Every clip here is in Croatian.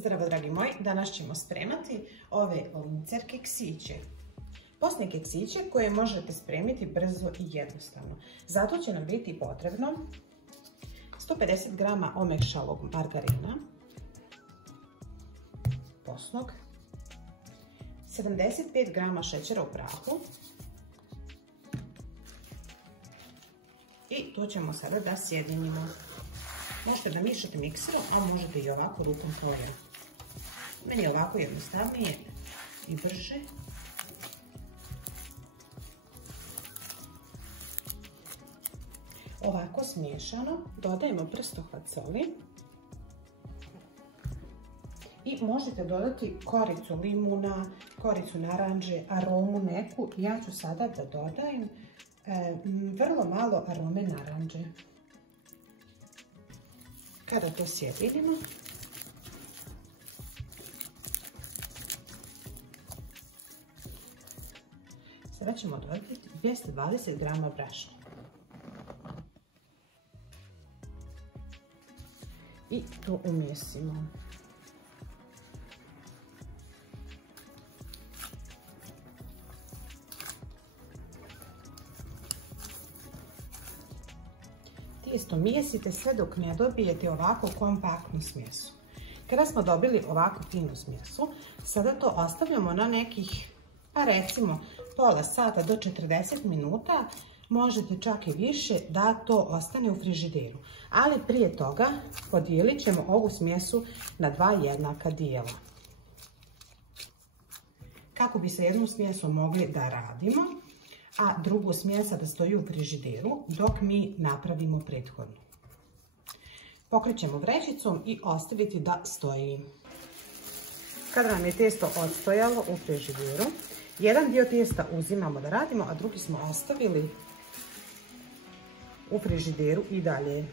Zdravo dragi moji, danas ćemo spremati ove lincer keksiće. Posne keksiće koje možete spremiti brzo i jednostavno. Zato će nam biti potrebno 150 g omekšalog margarina, posnog, 75 g šećera u prahu i to ćemo sada da sjedinimo. Možete da mišate mikserom, a možete i ovako rukom kao ja. Meni je ovako jednostavnije i brže. Ovako smiješano dodajemo prstohvat soli i možete dodati koricu limuna, koricu naranđe, aromu neku. Ja ću sada da dodajem vrlo malo arome naranđe. Kada to sjedinimo, sada ćemo dodati 220 g brašna i to umjesimo. Tijesto mijesite sve dok ne dobijete ovako kompaktnu smjesu. Kada smo dobili ovako finu smjesu, sada to ostavljamo na nekih, pa recimo pola sata do 40 minuta, možete čak i više, da to ostane u frižideru. Ali prije toga podijelit ćemo ovu smjesu na dva jednaka dijela. Kako bi sa jednom smjesom mogli da radimo, a drugu smjesa da stoji u frižideru dok mi napravimo prethodnu. Pokrećemo vrećicom i ostaviti da stoji. Kada nam je testo odstojalo u frižideru, jedan dio testa uzimamo da radimo, a drugi smo ostavili u frižideru i dalje.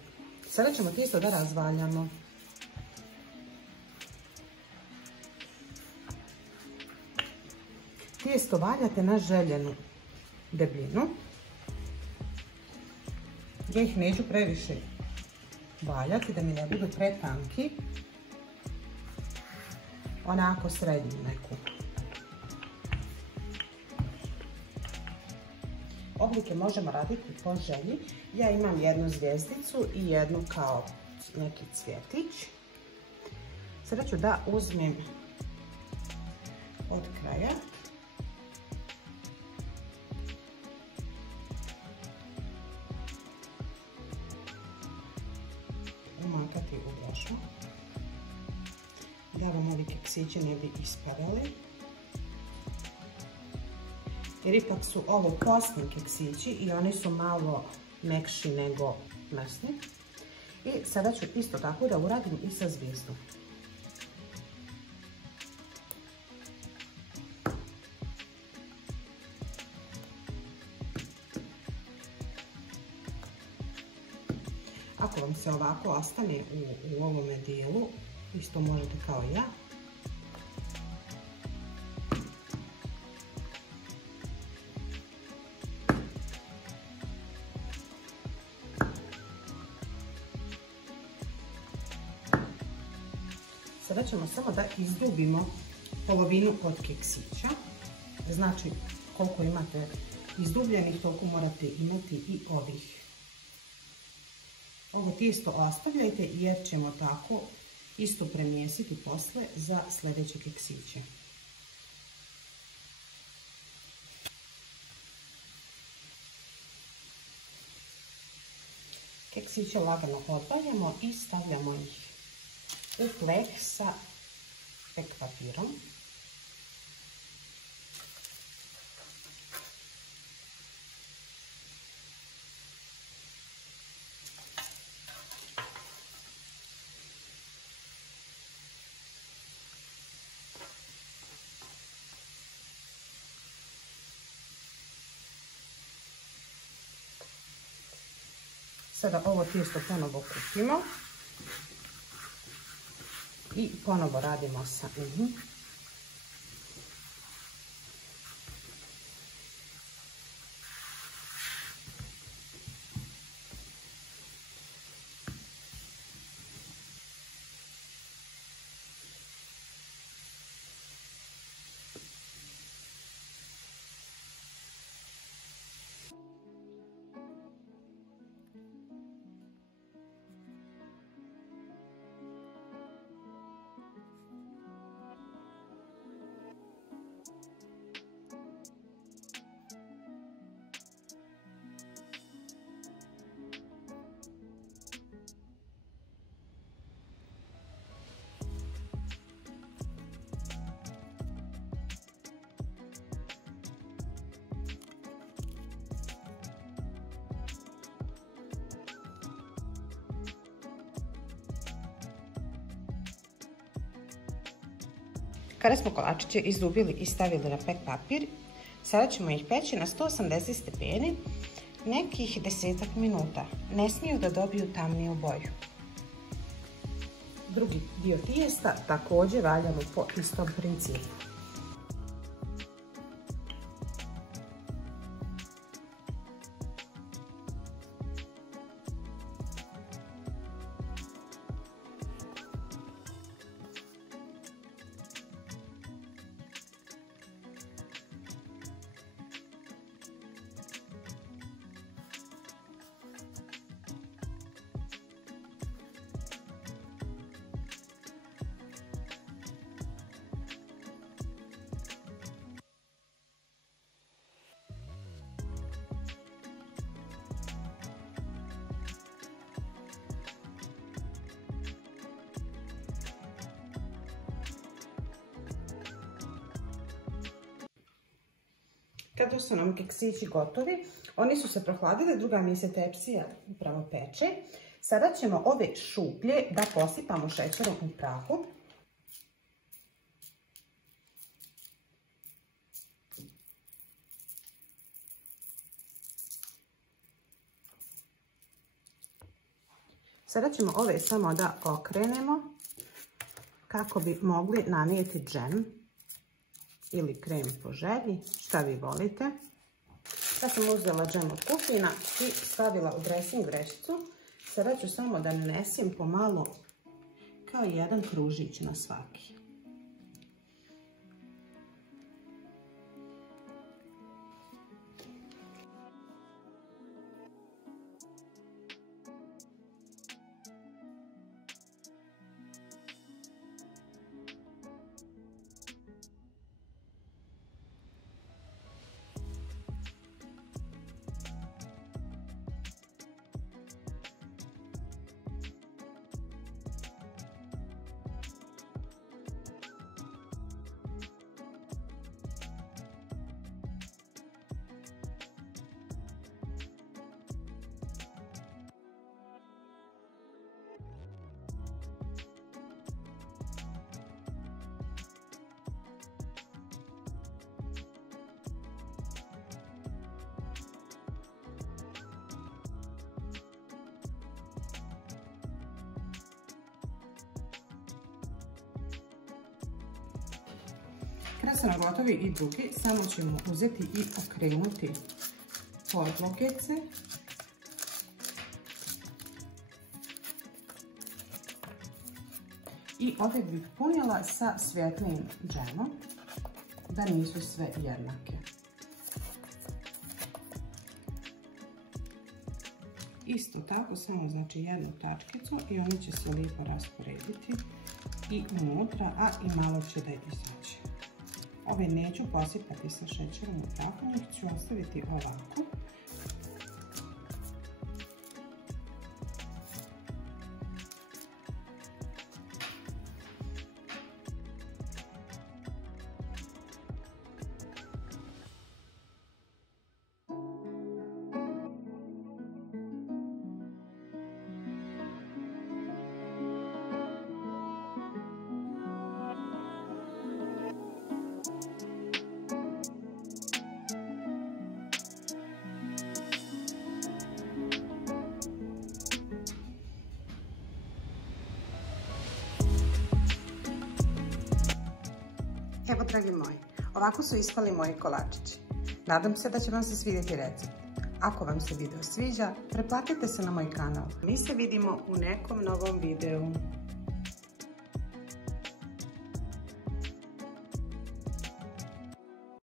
Sada ćemo testo da razvaljamo. Testo valjate na željenu debljinu. Ja ih neću previše valjati da mi ne budu pretanki. Onako srednju neku. Oblike možemo raditi po želji. Ja imam jednu zvjezdicu i jednu kao neki cvjetić. Sada ću da uzmem od kraja. Umakati u brašno, da vam ovi keksići ne bi isparali, jer ipak su ovo posni keksići i oni su malo mekši nego mesni. I sada ću isto tako da uradim i sa zvijezdom. Ako vam se ovako ostane u ovome dijelu, isto možete kao ja. Sada ćemo samo da izdubimo polovinu od keksića. Znači, koliko imate izdubljenih, toliko morate imati i ovih. Ovo tijesto ostavljajte jer ćemo tako isto premjesiti posle za sljedeće keksiće. Keksiće lagano odvaljamo i stavljamo ih u pleh sa pek papirom. Sada ovo tijesto ponovo kupimo i ponovo radimo sa njim. Kada smo kolačiće izdubili i stavili na pek papir, sada ćemo ih peći na 180 stepeni nekih 10 minuta. Ne smiju da dobiju tamniju boju. Drugi dio tijesta također valjamo po istom principu. Kada su nam keksići gotovi, oni su se prohladili, druga mi se tepsija upravo peče. Sada ćemo ove šuplje da posipamo šećerom u prahu. Sada ćemo ove samo da okrenemo kako bi mogli nanijeti džem ili krem po želji, šta vi volite. Ja sam uzela džem od kupina i stavila u dresing vrećicu. Sada ću samo da nanesem pomalo kao jedan kružić na svaki. Kada su nam gotovi i drugi, samo ćemo uzeti i okrenuti podlokece. I ove bih punila sa svjetlijim džemom, da nisu sve jednake. Isto tako, samo znači jednu tačkicu i oni će se lijepo rasporediti i unutra, a i malo će da izaći. Ove neću posipati sa šećerom u prahu, njih ću ostaviti ovako. Evo, dragi moji, ovako su ispali moji kolačići. Nadam se da će vam se svidjeti recept. Ako vam se video sviđa, pretplatite se na moj kanal. Mi se vidimo u nekom novom videu.